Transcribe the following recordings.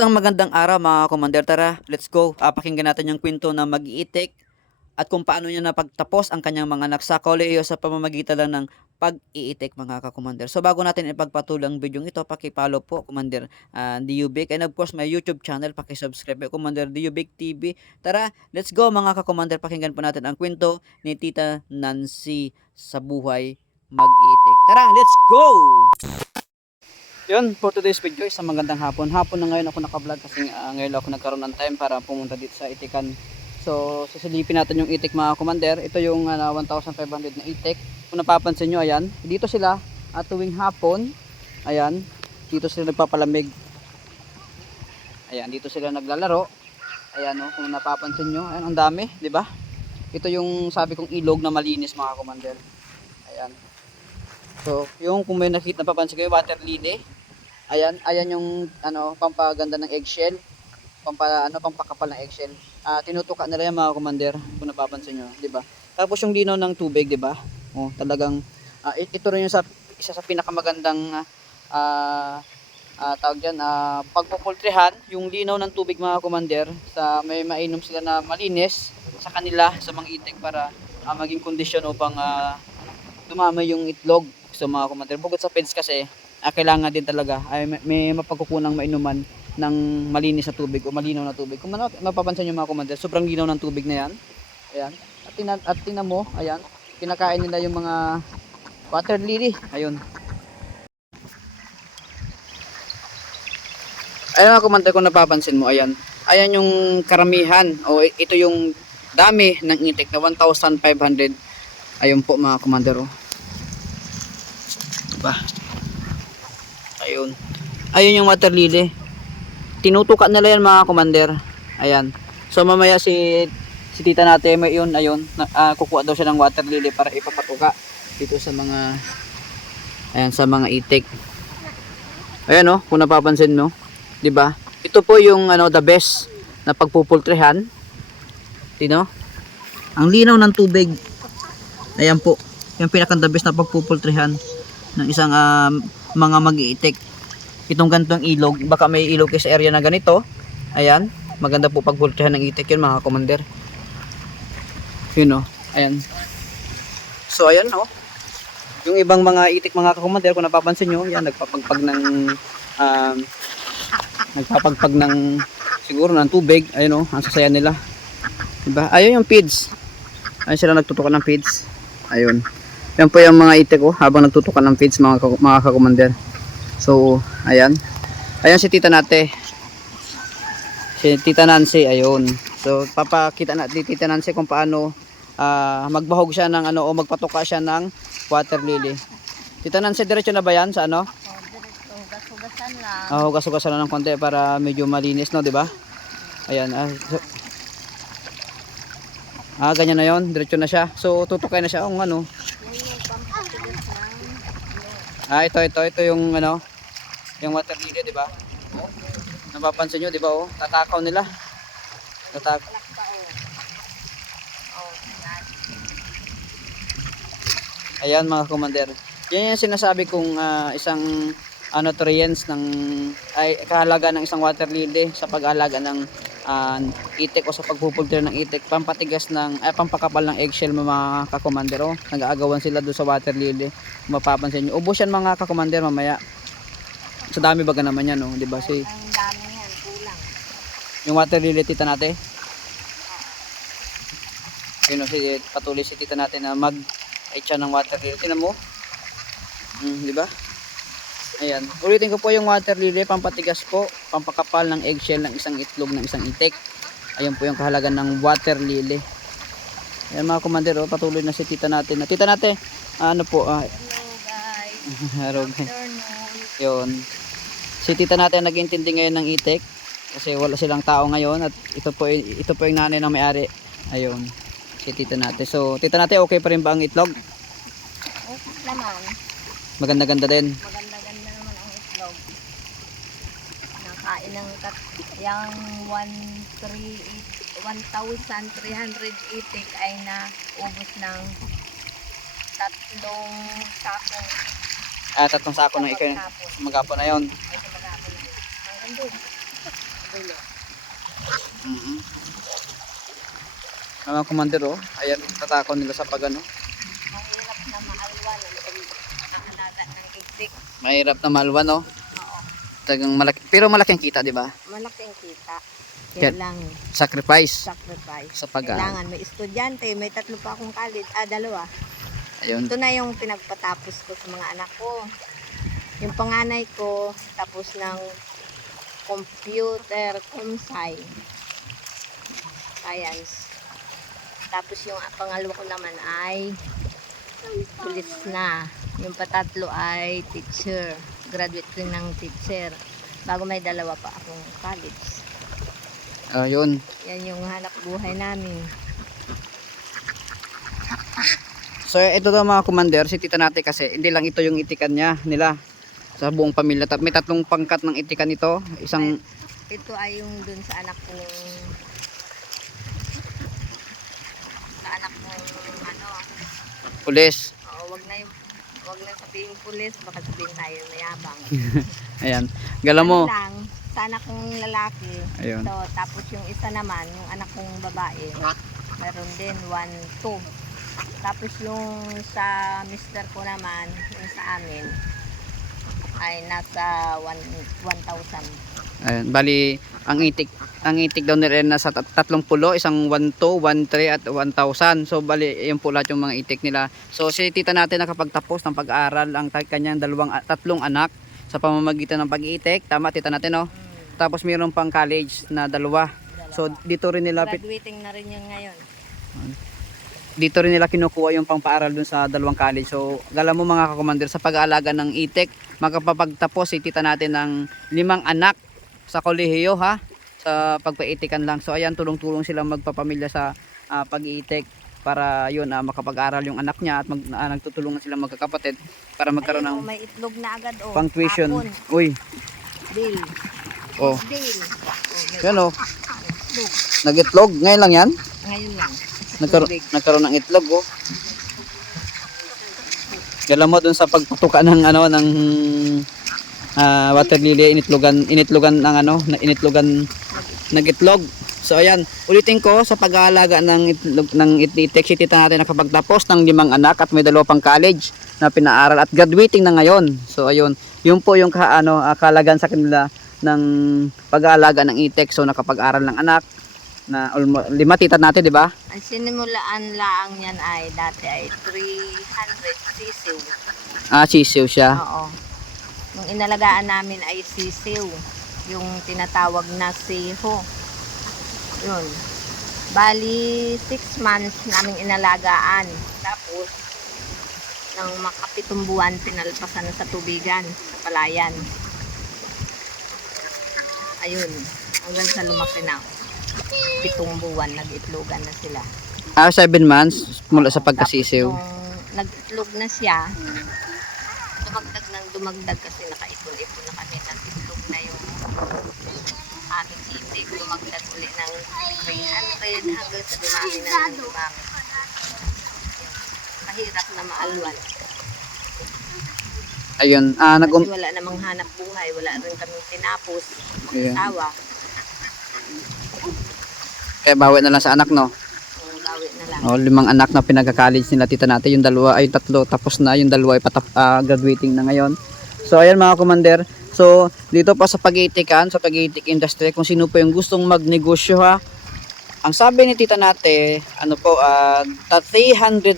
Isang magandang araw mga commander, tara, let's go. Pakinggan natin yung kwento na mag-iitik at kung paano niya napagtapos ang kanyang mga anak sa kolehiyo sa pamamagitan lang ng pag-iitik mga ka-commander. So bago natin ipagpatuloy ang video ito, paki-follow po Commander Diubic, and of course my YouTube channel, paki-subscribe po Commander Diubic TV. Tara, let's go mga ka-commander, pakinggan po natin ang kwento ni Tita Nancy sa buhay mag-iitik. Tara, let's go! Yun, for today's video, isang magandang hapon. Hapon na ngayon ako naka-vlog kasi ngayon ako nagkaroon ng time para pumunta dito sa itikan. So, sisilipin natin yung itik mga commander. Ito yung 1,500 na itik. Kung napapansin nyo, ayan. Dito sila tuwing hapon. Ayan. Dito sila nagpapalamig. Ayan, dito sila naglalaro. Ayan, oh, kung napapansin nyo. Ayan, ang dami, di ba? Ito yung sabi kong ilog na malinis mga commander. Ayan. So, yung kung may napapansin kayo, water lily. Ayan yung pampaganda ng eggshell, pampakapal ng eggshell. Tinutuka nila yan mga commander, kung napapansin nyo, 'di ba? Tapos yung linaw ng tubig, 'di ba? Oh, talagang ito rin yung isa sa pinakamagandang tawag diyan, pagpupultrihan, yung linaw ng tubig mga commander, sa may mainom sila na malinis sa kanila sa mga itik para maging kondisyon upang dumami yung itlog sa mga commander. Bukod sa pens kasi kailangan din talaga ay may mapagkukunang mainuman ng malinis na tubig o malinaw na tubig. Kung mapapansin nyo mga commander, sobrang linaw ng tubig na yan. Ayan. At tingnan mo, ayan, kinakain nila yung mga water lily. Ayun. Ayan mga commander, kung napapansin mo, ayan. Ayan yung karamihan o ito yung dami ng itik na 1,500. Ayun po mga commander. Oh. Diba? Ayun. Ayun yung water lily. Tinutuka nila yan mga commander. Ayan. So mamaya si tita natin may yun, ayun, kukuha daw siya ng water lily para ipapatuka dito sa mga sa mga itik. Ayan oh, kung napapansin no, 'di ba? Ito po yung the best na pagpupultrihan. Tino? Ang linaw ng tubig. Ayan po, yung pinaka the best na pagpupultrihan ng isang mga mag-iitik. Itong ganitong ilog, baka may ilog sa area na ganito. Ayan, maganda po pagpultrihan ng itik yun mga commander. Yun o, ayan. So ayan o, yung ibang mga itik mga commander, kung napapansin nyo, yan, nagpapagpag ng siguro ng tubig. Ayun o, ang sasaya nila, diba? Ayun yung feeds, ayun sila nagtutukan ng feeds. Ayun, yan po yung mga itik o, habang nagtutukan ng feeds mga commander. So, ayan. Ayan si tita natin. Si tita Nancy, ayun. So, papakita natin tita Nancy kung paano magbahog siya ng o magpatuka siya ng water lily. Tita Nancy, diretso na ba yan sa ano? Diretso, hugas-hugasan lang. Hugas-hugasan lang ng konti para medyo malinis, no, di ba? Ayan. Ganyan na yon, diretso na siya. So, tutukay na siya. Yan yung pampatigas ng ito yung yung water lily, di ba? Oh, napapansin nyo, di ba? Oh, tatakaw nila. Ayan mga commander. Yan yung sinasabi kong isang nutrients ng kahalaga ng isang water lily sa pag-alaga ng itik o sa pagpupultir ng itik, pampatigas ng pampakapal ng eggshell mga ka-commander. Oh, nag-aagawan sila doon sa water lily. Mapapansin nyo. Ubos yan mga ka-commander mamaya. Sa dami baga naman yan, no? Di ba? Si ang dami yan, kulang. yung water lily tita natin. Yun, si patuloy si tita natin na mag-echa ng water lily. Tingnan mo. Di ba? Ayan. Ulitin ko po yung water lily, pampatigas po, pampakapal ng eggshell ng isang itlog ng isang itik. Ayun po yung kahalagan ng water lily. Ayan mga commander, oh, patuloy na si tita natin. Tita natin, ano po? Hello guys. Hello guys. Afternoon. Yun. Si tita natin nag-intindi ngayon ng itik kasi wala silang tao ngayon at ito po yung nanay ng may-ari. Ayun. Si tita natin. So, tita natin, okay pa rin ba ang itlog? Okay naman. Maganda-ganda din. Maganda-ganda naman ang itlog. Nakain ng yung 1,300 itik ay naubos ng 3 sakong. 3 sako ng maghapon na yon. Ay, maghapon na yun. Hanggang doon. Mga commander, oh. Ayan, tatakaw nila sa pag ano. Mahirap na maalwan ang alaga ng itik. Mahirap na malwan, no? Oo. Tagang malaki, pero malaking kita, di ba? Malaking kita. Kaya- Kailang Sacrifice sacrifice. sa pag-aaral. Kailangan may estudyante, may 3 pa akong college, 2. Ayun. Ito na yung pinagpatapos ko sa mga anak ko. Yung panganay ko, tapos ng computer, comsci, science. Tapos yung pangalawa ko naman ay pulis na. Yung patatlo ay teacher. Graduate rin ng teacher. Bago may 2 pa akong college. Ayun. Yan yung hanap buhay namin. So ito daw mga commander, si tita natin kasi hindi lang ito yung itikan nila sa buong pamilya. May 3 pangkat ng itikan ito. Isang Ito ay yung dun sa anak kong ano, pulis. wag na sabihin pulis, baka sabihin tayo mayabang. Ayan. Gala mo. Ano lang, sa anak kong lalaki. Ayun. Ito, tapos yung isa naman, yung anak kong babae, meron din 1, 2. Tapos yung sa mister ko naman, yung sa amin, ay nasa 1,000. Ayan. Bali, ang itik daw nila nasa 30, isang 1, 2, 1, 3 at 1,000. So bali, yun po lahat yung mga itik nila. So si tita natin nakapagtapos ng pag-aaral ang kanyang 3 anak sa pamamagitan ng pag-iitik. Tama tita natin, no? Tapos mayroon pang college na 2. So dito rin nila Graduating na rin yung ngayon. kinukuha yung pangpaaral dun sa 2 college. So gala mo mga kakomander, sa pag-aalaga ng itik, makapapagtapos si tita natin ng 5 anak sa kolehiyo, ha, sa pagpaitikan lang. So ayan, tulong-tulong silang magpapamilya sa pag-iitik para yun makapag-aral yung anak niya at nagtutulungan silang magkakapatid para magkaroon ng Ayun, may itlog na agad, pang tuition. Hapon, Uy, Bill. oh, Bill. yan oh, Itlog. nag-itlog. Ngayon lang yan. Ngayon lang. Nagkaroon ng itlog, oh. Gala mo dun sa pagputuka ng ng water lily, initlogan nag-itlog. So ayan, ulitin ko, sa pag-aalaga ng itik, si tita natin nakapagtapos ng 5 anak at may 2 pang college na pinaaral at graduating na ngayon. So ayun, yun po yung kalagan sa kanila ng pag-aalaga ng itik. So nakapag-aral ng anak na 5 tita natin, di ba? Ang sinimulaan lang yan ay dati ay 300 sisiw. Sisiw siya. Oo. Nung inalagaan namin ay sisiw. Yung tinatawag na siho. Yun. Bali, 6 months namin inalagaan. Tapos, nang makapitong buwan, pinalpasan sa tubigan, sa palayan. Ayun. Hanggang sa lumaki na. 7 buwan, nag-itlogan na sila. 7 months mula sa pagkasisiw. Tapos, nung nag-itlog na siya, dumagdag kasi nakaipon-ipon na kami ng itlog na yung aming itik. Dumagdag ulit ng 300 hanggang sa dumami na ng dumami. Mahirap na maalwan. Ayun, Kasi wala namang hanap buhay, wala rin kaming tinapos, mag-asawa. Kaya bawi na lang sa anak, no? Bawi na lang. 5 anak na pinagka-college nila tita natin, yung 2 ay 3 tapos na, yung 2 ay graduating na ngayon. So ayan mga commander, so dito pa sa pag-iitikan, sa pag-iitik industry, kung sino po yung gustong magnegosyo, ha, ang sabi ni tita natin, 300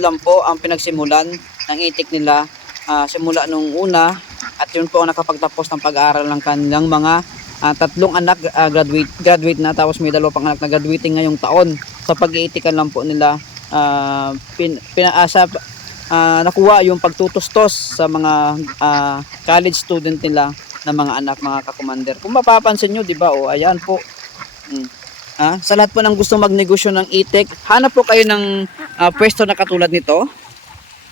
lang po ang pinagsimulan ng itik nila simula nung una, at yun po ang nakapagtapos ng pag-aaral ng kanilang mga 3 anak graduate na, tapos may 2 pang anak na graduating ngayong taon. Sa pag-iitikan lang po nila nakuha yung pagtutustos sa mga college student nila na mga anak, mga kakomander. Kung mapapansin nyo, di ba, ayan po. Sa lahat po ng gusto magnegosyo ng itik, hanap po kayo ng pwesto na katulad nito.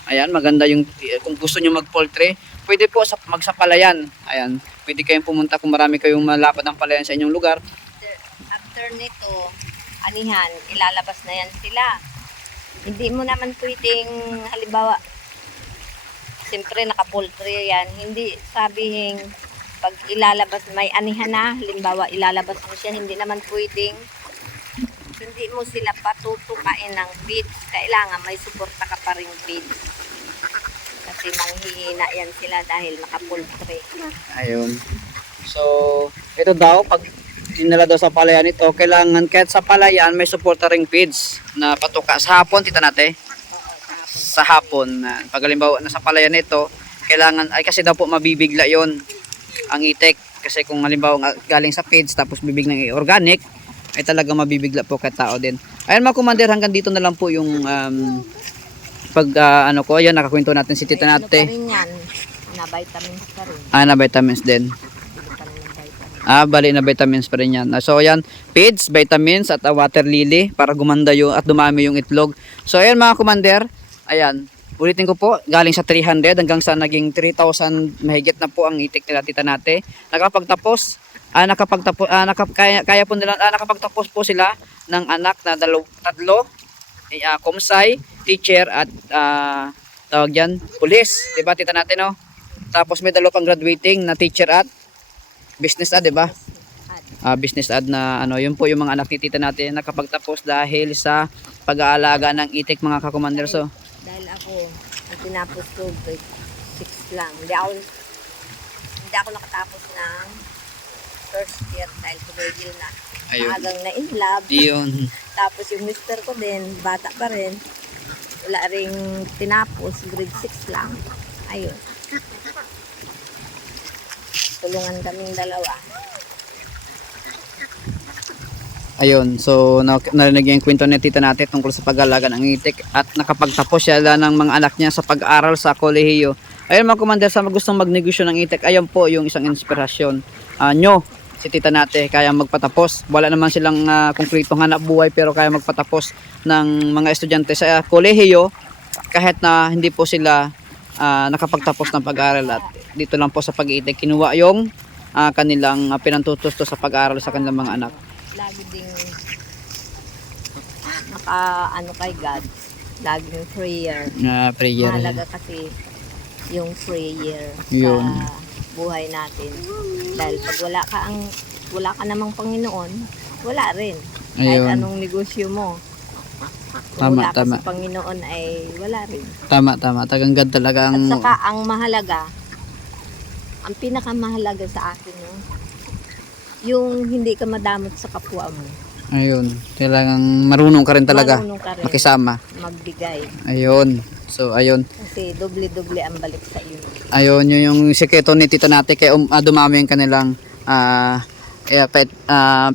Ayan, maganda yung, kung gusto nyo mag-poultry, pwede po magsapalayan. Ayan, pwede kayong pumunta kung marami kayong malapad ng palayan sa inyong lugar. After nito, anihan, ilalabas na yan sila. Hindi mo naman pwedeng, halimbawa, siyempre naka-poultry yan, hindi sabihin, pag ilalabas, may anihan na, halimbawa ilalabas mo siya, hindi naman pwedeng hindi mo sila patutukain ng feeds, kailangan may suporta ka pa rin feeds. Kasi manghihina yan sila dahil naka-poultry. Ayun. So, ito daw, pag dinala daw sa palayan ito, kailangan kahit sa palayan may suporta ring feeds na patuka. Sa hapon, tita natin. Sa hapon. Pag halimbawa na sa palayan ito, kailangan, ay kasi daw po mabibigla yon ang itik. Kasi kung halimbawa galing sa feeds tapos bibig ng organic, ay talaga mabibigla po kahit tao din. Ayun mga commander, hanggang dito na lang po yung ano ko, ayun, nakakwento natin si tita Ano pa natin. rin yan? Na vitamins pa rin. Na vitamins din. Hindi pa rin ng vitamins. Bali na vitamins pa rin yan. So ayan, feeds, vitamins at water lily para gumanda yung at dumami yung itlog. So ayan mga commander, ayan, ulitin ko po, galing sa 300 hanggang sa naging 3,000 mahigit na po ang itik nila tita natin. Nakapagtapos, kaya po nila, nakapagtapos po sila ng anak na tatlo, kumsay, teacher at tawag yan, police, diba tita natin, no? Tapos may dalawa pang graduating na teacher at business ad, diba? Business ad na ano, yun po yung mga anak ni tita natin nakapagtapos dahil sa pag-aalaga ng itik mga kakommander. So Dahil ako, ang tinapos ko, grade 6 lang. Hindi ako nakatapos ng first year dahil tumigil na. ayun, Maagang na in love. yun. Tapos yung mister ko din, bata pa rin. Wala ring tinapos, grade 6 lang. Ayun. Tulungan kaming dalawa. Ayun, so narinig yung kwento ni tita natin tungkol sa pag-aalaga ng itik at nakapagtapos siya ng mga anak niya sa pag-aral sa kolehiyo. Ayun mga commander, sa gustong magnegosyo ng itik, ayun po yung isang inspirasyon nyo. Si tita natin kaya magpatapos. Wala naman silang konkretong hanap buhay pero kaya magpatapos ng mga estudyante sa kolehiyo kahit na hindi po sila nakapagtapos ng pag-aaral. At dito lang po sa pag-iitik kinuha yung kanilang pinantutusto sa pag-aaral sa kanilang mga anak. Lagi ding ano kay God. Laging prayer. Prayer. Mahalaga kasi yung prayer Yun. sa buhay natin. Dahil pag wala ka namang Panginoon, wala rin. Kahit Ayun. anong negosyo mo. Kung Tama, wala ka tama. sa Panginoon ay wala rin. Tama. Tagang God talaga At ang... saka ang mahalaga, ang pinakamahalaga sa akin, no, yung hindi ka madamot sa kapwa mo. Ayun. Talagang marunong ka rin talaga. Marunong ka rin Makisama. magbigay. Ayun. So, ayun. Kasi doble-doble ang balik sa iyo. Ayun, yun yung sikreto ni tita natin kaya dumami yung kanilang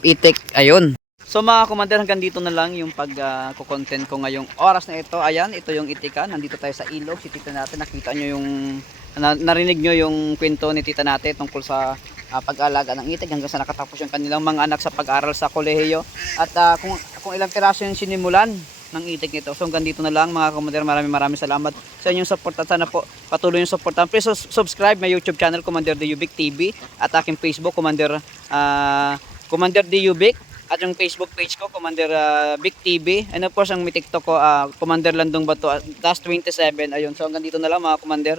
itik. Ayun. So mga commander, hanggang dito na lang yung pag-content ko ngayong oras na ito. Ayan, ito yung itikan. Nandito tayo sa ilog. Si tita natin, nakita nyo yung, narinig nyo yung kwento ni tita natin tungkol sa pag-alaga ng itik hanggang sa nakatapos yung kanilang mga anak sa pag-aral sa kolehiyo. At kung ilang piraso yung sinimulan ng itik nito. So hanggang dito na lang mga commander, maraming salamat sa inyong support at sana po patuloy yung support. Please subscribe my YouTube channel Commander D. Ubic TV at aking Facebook Commander D. Ubic at yung Facebook page ko Commander Bic TV, and of course ang may TikTok ko Commander Landong Bato +27. Ayun, so hanggang dito na lang mga commander.